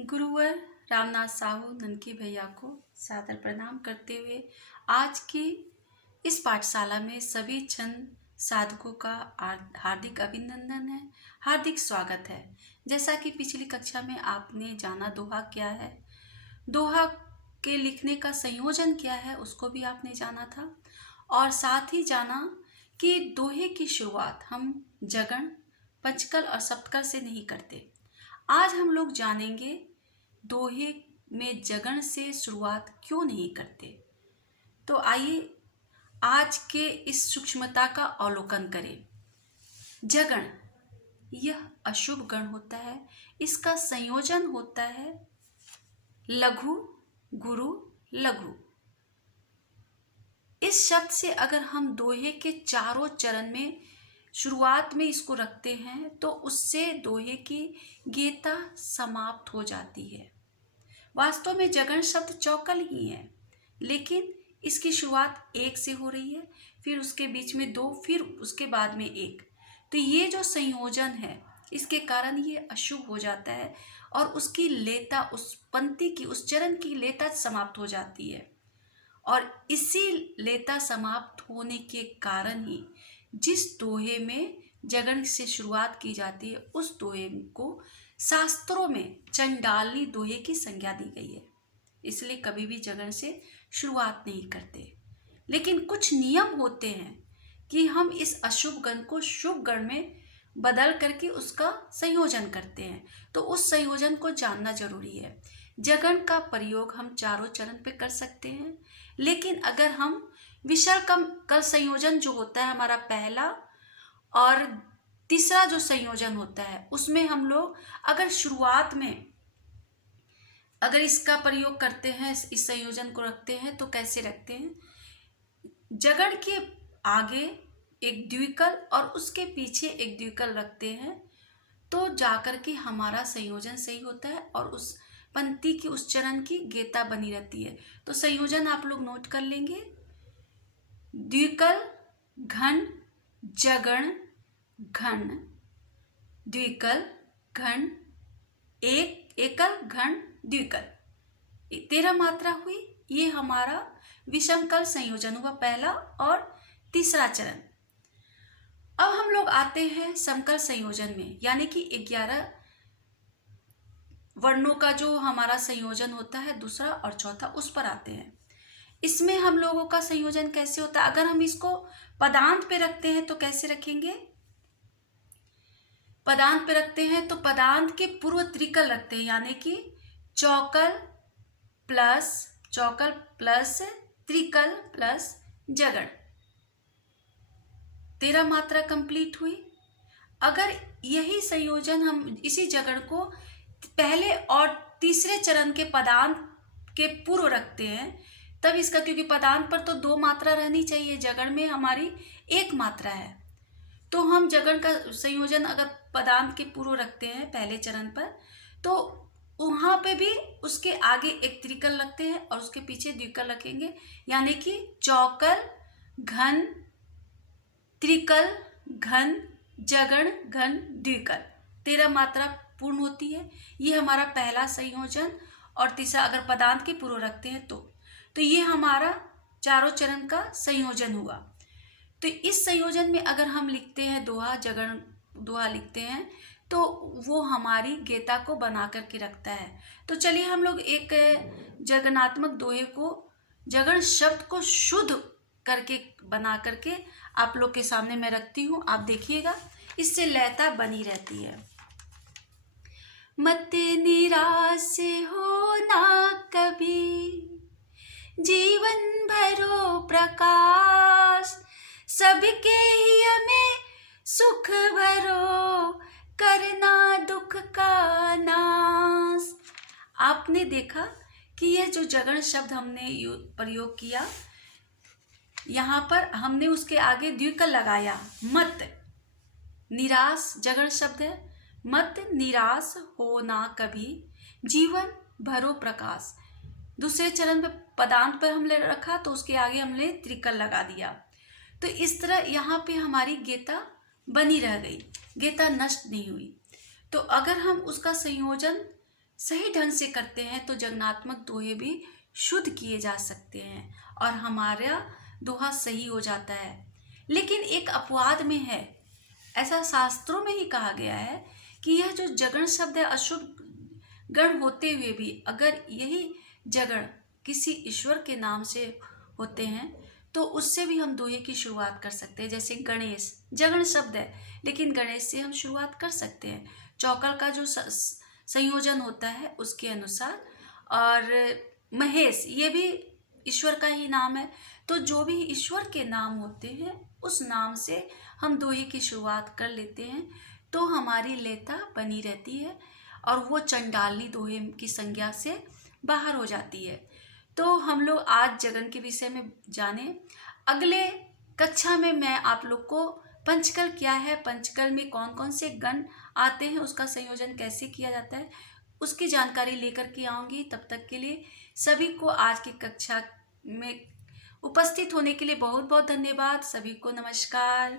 गुरुवर रामनाथ साहू ननकी भैया को सादर प्रणाम करते हुए आज की इस पाठशाला में सभी छंद साधकों का हार्दिक अभिनंदन है, हार्दिक स्वागत है। जैसा कि पिछली कक्षा में आपने जाना दोहा क्या है, दोहा के लिखने का संयोजन क्या है उसको भी आपने जाना था, और साथ ही जाना कि दोहे की शुरुआत हम जगण, पंचकल और सप्तकल से नहीं करते। आज हम लोग जानेंगे दोहे में जगण से शुरुआत क्यों नहीं करते। तो आइए आज के इस सूक्ष्मता का अवलोकन करें। जगण यह अशुभ गण होता है, इसका संयोजन होता है लघु गुरु लघु। इस शब्द से अगर हम दोहे के चारों चरण में शुरुआत में इसको रखते हैं तो उससे दोहे की गीता समाप्त हो जाती है। वास्तव में जगण शब्द चौकल ही है, लेकिन इसकी शुरुआत एक से हो रही है, फिर उसके बीच में दो, फिर उसके बाद में एक। तो ये जो संयोजन है इसके कारण ये अशुभ हो जाता है और उसकी लेता, उस पंक्ति की, उस चरण की लेता समाप्त हो जाती है। और इसी लेता समाप्त होने के कारण ही जिस दोहे में जगण से शुरुआत की जाती है उस दोहे को शास्त्रों में चंडाली दोहे की संज्ञा दी गई है। इसलिए कभी भी जगण से शुरुआत नहीं करते। लेकिन कुछ नियम होते हैं कि हम इस अशुभ गण को शुभ गण में बदल करके उसका संयोजन करते हैं, तो उस संयोजन को जानना जरूरी है। जगण का प्रयोग हम चारों चरण पे कर सकते हैं, लेकिन अगर हम विसर्ग कल संयोजन जो होता है हमारा पहला और तीसरा जो संयोजन होता है उसमें हम लोग अगर शुरुआत में अगर इसका प्रयोग करते हैं, इस संयोजन को रखते हैं तो कैसे रखते हैं, जगण के आगे एक द्विकल और उसके पीछे एक द्विकल रखते हैं, तो जाकर के हमारा संयोजन सही होता है और उस पंक्ति की, उस चरण की गेता बनी रहती है। तो संयोजन आप लोग नोट कर लेंगे। द्विकल घन जगण घन, द्विकल घन एकल घन द्विकल, 13 मात्रा हुई। ये हमारा विषमकल संयोजन हुआ, पहला और तीसरा चरण। अब हम लोग आते हैं समकल संयोजन में, यानी कि 11 वर्णों का जो हमारा संयोजन होता है, दूसरा और चौथा, उस पर आते हैं। इसमें हम लोगों का संयोजन कैसे होता है, अगर हम इसको पदांत पे रखते हैं तो कैसे रखेंगे, पदांत पे रखते हैं तो पदांत के पूर्व त्रिकल रखते हैं, यानी कि चौकल प्लस त्रिकल प्लस जगण, 13 मात्रा कंप्लीट हुई। अगर यही संयोजन हम इसी जगण को पहले और तीसरे चरण के पदांत के पूर्व रखते हैं तब इसका, क्योंकि पदांत पर तो 2 मात्रा रहनी चाहिए, जगण में हमारी 1 मात्रा है, तो हम जगण का संयोजन अगर पदांत के पूर्व रखते हैं पहले चरण पर तो वहां पे भी उसके आगे एक त्रिकल रखते हैं और उसके पीछे द्विकल रखेंगे, यानी कि चौकल घन त्रिकल घन जगण घन द्विकल, 13 मात्रा पूर्ण होती है। ये हमारा पहला संयोजन। और तीसरा अगर पदांत के पूर्व रखते हैं तो ये हमारा चारों चरण का संयोजन हुआ। तो इस संयोजन में अगर हम लिखते हैं दोहा, जगण दोहा लिखते हैं तो वो हमारी गेता को बना करके रखता है। तो चलिए हम लोग एक जगनात्मक दोहे को, जगण शब्द को शुद्ध करके बना करके आप लोग के सामने मैं रखती हूँ, आप देखिएगा, इससे लयता बनी रहती है। मत निराश हो ना कभी, जीवन भरो प्रकाश, सबके ही हमें सुख भरो, करना दुख का नाश। आपने देखा कि यह जो जगण शब्द हमने प्रयोग किया, यहाँ पर हमने उसके आगे द्विकल लगाया, मत निराश जगण शब्द है, मत निराश हो ना कभी, जीवन भरो प्रकाश। दूसरे चरण पे पदांत पर हमने रखा तो उसके आगे हमने त्रिकल लगा दिया। तो इस तरह यहाँ पे हमारी गेता बनी रह गई, गेता नष्ट नहीं हुई। तो अगर हम उसका संयोजन सही ढंग से करते हैं तो जगनात्मक दोहे भी शुद्ध किए जा सकते हैं और हमारा दोहा सही हो जाता है। लेकिन एक अपवाद में है, ऐसा शास्त्रों में ही कहा गया है कि यह जो जगण शब्द है, अशुभ गण होते हुए भी अगर यही जगण किसी ईश्वर के नाम से होते हैं तो उससे भी हम दोहे की शुरुआत कर सकते हैं। जैसे गणेश, जगण शब्द है लेकिन गणेश से हम शुरुआत कर सकते हैं, चौकल का जो संयोजन होता है उसके अनुसार। और महेश, ये भी ईश्वर का ही नाम है। तो जो भी ईश्वर के नाम होते हैं उस नाम से हम दोहे की शुरुआत कर लेते हैं तो हमारी लेता बनी रहती है और वो चंडालनी दोहे की संज्ञा से बाहर हो जाती है। तो हम लोग आज जगन के विषय में जाने। अगले कक्षा में मैं आप लोग को पंचकल क्या है, पंचकल में कौन कौन से गण आते हैं, उसका संयोजन कैसे किया जाता है, उसकी जानकारी लेकर के आऊँगी। तब तक के लिए सभी को आज की कक्षा में उपस्थित होने के लिए बहुत बहुत धन्यवाद। सभी को नमस्कार।